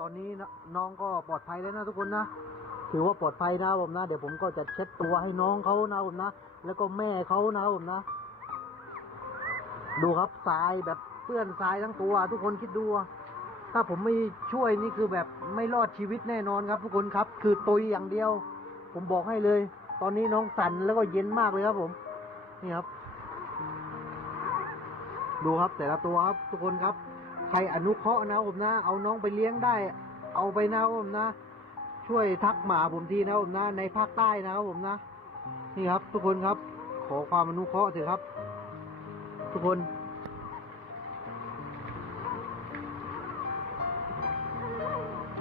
ตอนนี้น้องก็ปลอดภัยแล้วนะทุกคนนะถือว่าปลอดภัยนะผมนะเดี๋ยวผมก็จะเช็ดตัวให้น้องเขานะผมนะแล้วก็แม่เขานะผมนะดูครับทรายแบบเปื้อนทรายทั้งตัวทุกคนคิดดูถ้าผมไม่ช่วยนี่คือแบบไม่รอดชีวิตแน่นอนครับทุกคนครับคือตุยอย่างเดียวผมบอกให้เลยตอนนี้น้องสั่นแล้วก็เย็นมากเลยครับผมนี่ครับดูครับแต่ละตัวครับทุกคนครับใครอนุเคราะห์นะผมนะเอาน้องไปเลี้ยงได้เอาไปนะผมนะช่วยทักหมาผมทีนะผมนะในภาคใต้นะผมนะนี่ครับทุกคนครับขอความอนุเคราะห์เถอะครับทุกคน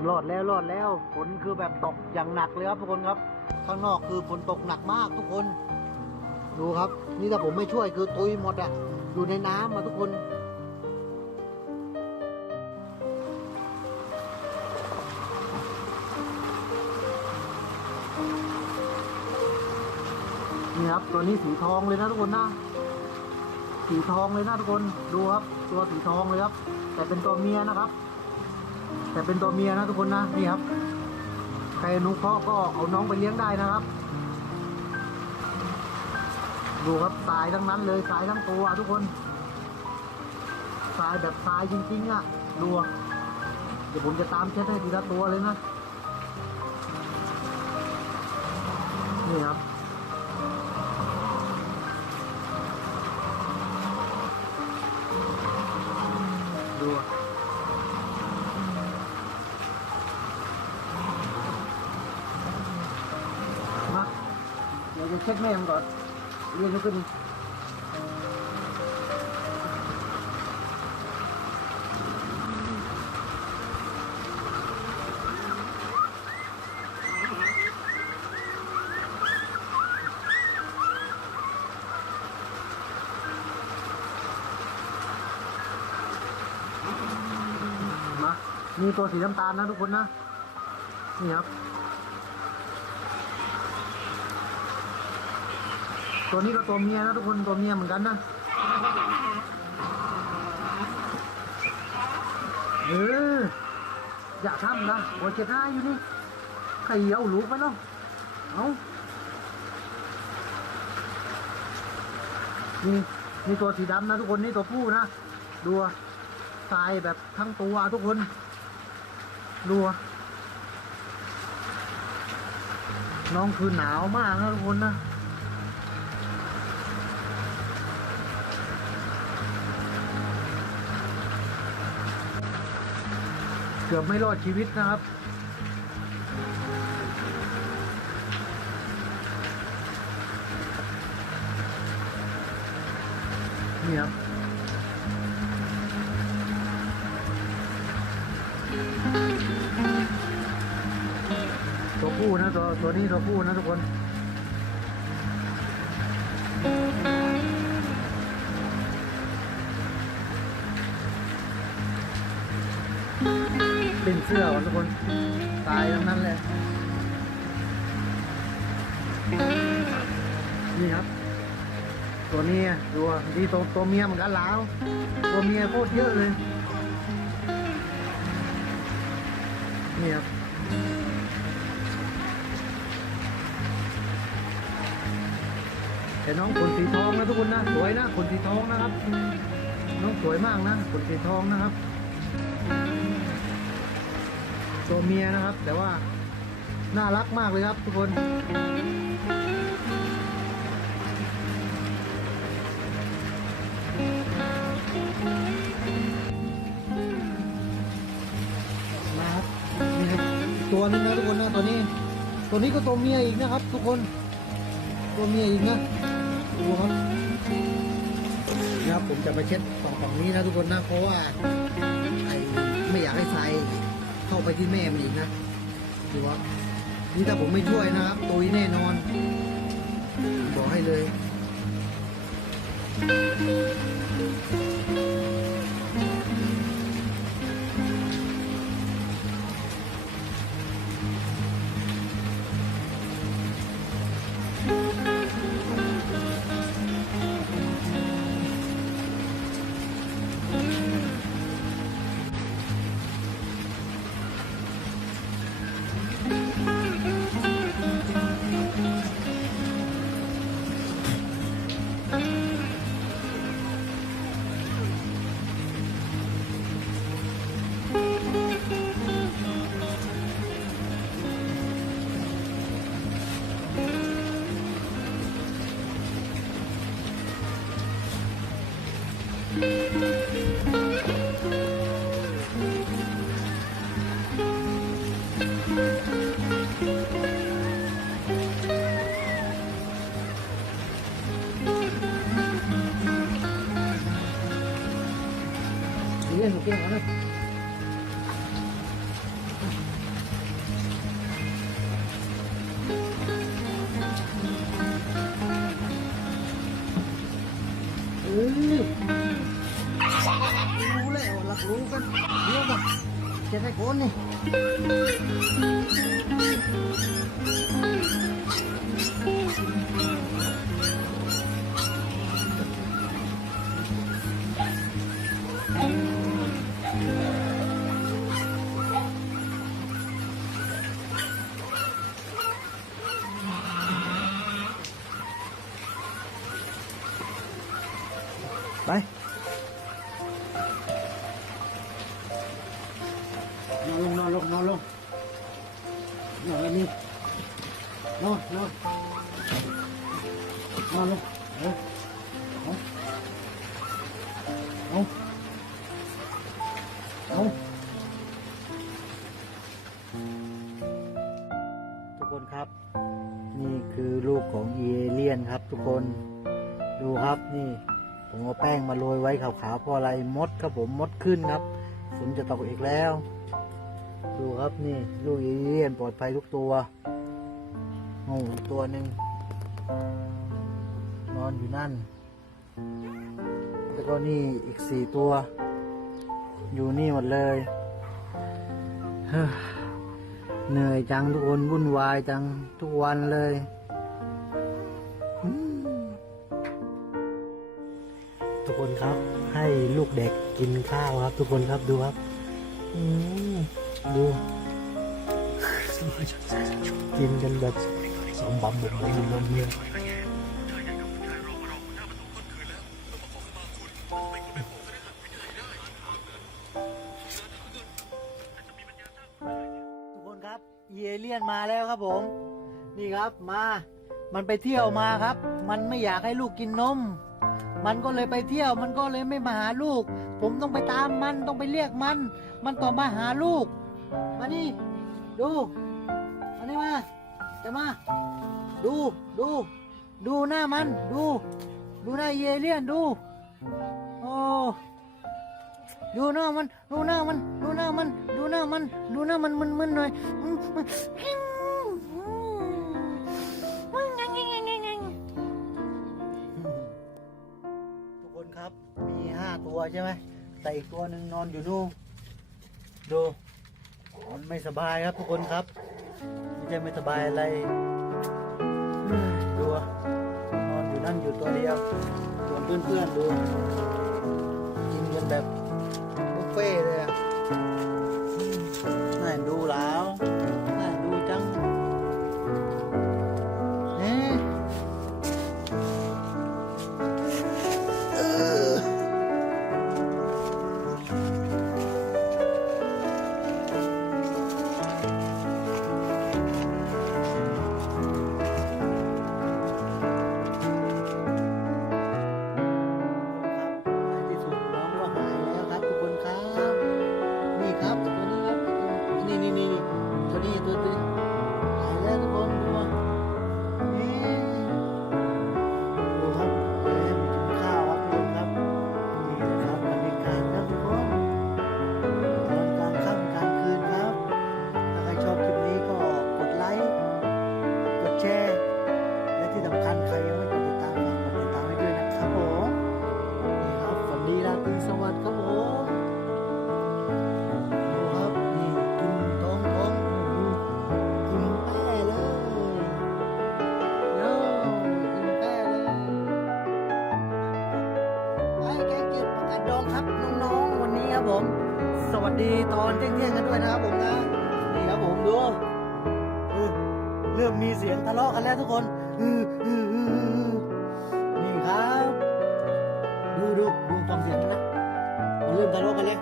รอดแล้วฝนคือแบบตกอย่างหนักเลยครับทุกคนครับข้างนอกคือฝนตกหนักมากทุกคนดูครับนี่ถ้าผมไม่ช่วยคือตุยหมดอยู่ในน้ำมาทุกคนนี่ครับตัวนี้สีทองเลยนะทุกคนนะสีทองเลยนะทุกคนดูครับตัวสีทองเลยครับแต่เป็นตัวเมียนะครับแต่เป็นตัวเมียนะทุกคนนะนี่ครับใครอนุเคราะห์ก็เอาน้องไปเลี้ยงได้นะครับดูครับทรายทั้งนั้นเลยทรายทั้งตัวทุกคนทรายแบบทรายจริงๆดูเดี๋ยวผมจะตามเช็ดให้ทีละตัวเลยนะนี่ครับดูมาเดี๋ยวจะเช็คแม่มันก่อนเรียนขึ้นมีตัวสีน้ำตาลนะทุกคนนะนี่ครับตัวนี้ก็ตัวเมียนะทุกคนตัวเมียเหมือนกันนะอย่าทำนะหัวเจ็ดหน้าอยู่นี่ใครเอาลูกไปเนาะเอานี่ตัวสีดำนะทุกคนนี่ตัวผู้นะดูทรายแบบทั้งตัวทุกคนดูน้องคือหนาวมากนะทุกคนนะเกือบไม่รอดชีวิตนะครับ นี่ครับตัวผู้นะตัวนี้ตัวผู้นะทุกคนเป็นเสื้อทุกคนตายทั้งนั้นเลยนี่ครับตัวนี้ดูดีตัวเมียเหมือนกันแล้วตัวเมียโคตรเยอะเลยนี่ครับแต่น้องขนสีทองนะทุกคนนะสวยนะขนสีทองนะครับน้องสวยมากนะขนสีทองนะครับตัวเมียนะครับแต่ว่าน่ารักมากเลยครับทุกคนมาครับนี่ครับตัวนึงนะทุกคนนะตัวนี้ก็ตัวเมียอีกนะครับทุกคนตัวเมียอีกนะดูครับนะครับผมจะไปเช็ดฝั่งนี้นะทุกคนนะเพราะว่าไม่อยากให้ทรายเข้าไปที่แม่มันอีกนะดูว่านี่ถ้าผมไม่ช่วยนะครับตุยแน่นอนบอกให้เลยเล่นหัวเกมก่อนนะรู้แล้วหลักรู้กันเดี๋ยวมาเจ็บให้โกนนี่ไปนอนลงนอนแล้วนี่นอนลงเอาทุกคนครับนี่คือลูกของเอเลี่ยนครับทุกคนดูครับนี่ผมเอาแป้งมาโรยไว้ขาวๆเพราะอะไรมดครับผมมดขึ้นครับฝนจะตกอีกแล้วดูครับนี่ลูกเอเลี่ยนปลอดภัยทุกตัวโอ้ตัวหนึ่งนอนอยู่นั่นแล้วก็นี่อีก4 ตัวอยู่นี่หมดเลยเหนื่อยจังทุกคนวุ่นวายจังทุกวันเลยทุกคนครับให้ลูกเด็กกินข้าวครับทุกคนครับดูครับดูกินกันแบบสมบัติแบบนี้เลยทุกคนครับเอเลี่ยนมาแล้วครับผมนี่ครับมันไปเที่ยวมาครับมันไม่อยากให้ลูกกินนมมันก็เลยไปเที่ยวมันก็เลยไม่มาหาลูกผมต้องไปตามมันต้องไปเรียกมันต่อมาหาลูกมานี่ดูมานี่มาจะมาดูหน้ามันดูหน้าเอเลี่ยนดู โอ้ดูหน้ามันดูหน้ามันดูหน้ามันดูหน้ามันดูหน้ามันมึนๆหน่อยทุกคนครับมี5 ตัวใช่ไหมแต่อีกตัวหนึ่งนอนอยู่นู่นดูมันไม่สบายครับทุกคนครับไม่ใช่ไม่สบายอะไรดูนอนอยู่นั่นอยู่ตัวเดียวส่วนเพื่อนๆดูกินกันแบบบุฟเฟ่เลยอ่ะน่าดูแล้วน่าดูจังเนี่ยสวัสดีครับผมดูครับนี่กินท้องกินแป้เลยโย่กินแป้เลยไอ้แกงเจ็ดผักกาดดองครับน้องๆวันนี้ครับผมสวัสดีตอนเที่ยงกันด้วยนะครับผมนะนี่ครับผมดูเริ่มมีเสียงทะเลาะกันแล้วทุกคนนี่ครับดูฟังเสียงนะมันเริ่มทะเลาะกันเลย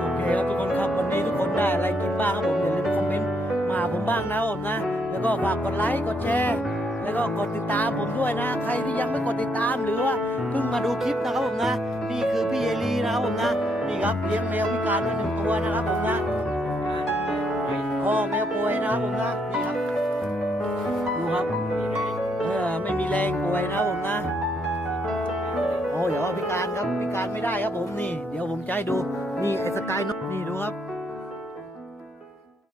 โอเคครับทุกคนครับวันนี้ทุกคนได้อะไรกินบ้างครับผมอย่าลืมคอมเมนต์มาผมบ้างนะครับผมนะแล้วก็ฝากกดไลค์กดแชร์แล้วก็กดติดตามผมด้วยนะใครที่ยังไม่กดติดตามหรือว่าเพิ่งมาดูคลิปนะครับผมนะนี่คือพี่เอลีนะครับผมนะนี่ครับเลี้ยงแมวพิการไว้1 ตัวนะครับผมนะพ่อแมวป่วยนะครับผมนะนี่ครับดูครับไม่มีแรงป่วยนะครับผมนะโอ้เดี๋ยวพิการครับพิการไม่ได้ครับผมนี่เดี๋ยวผมจะให้ดูนี่ไอ้สกายโน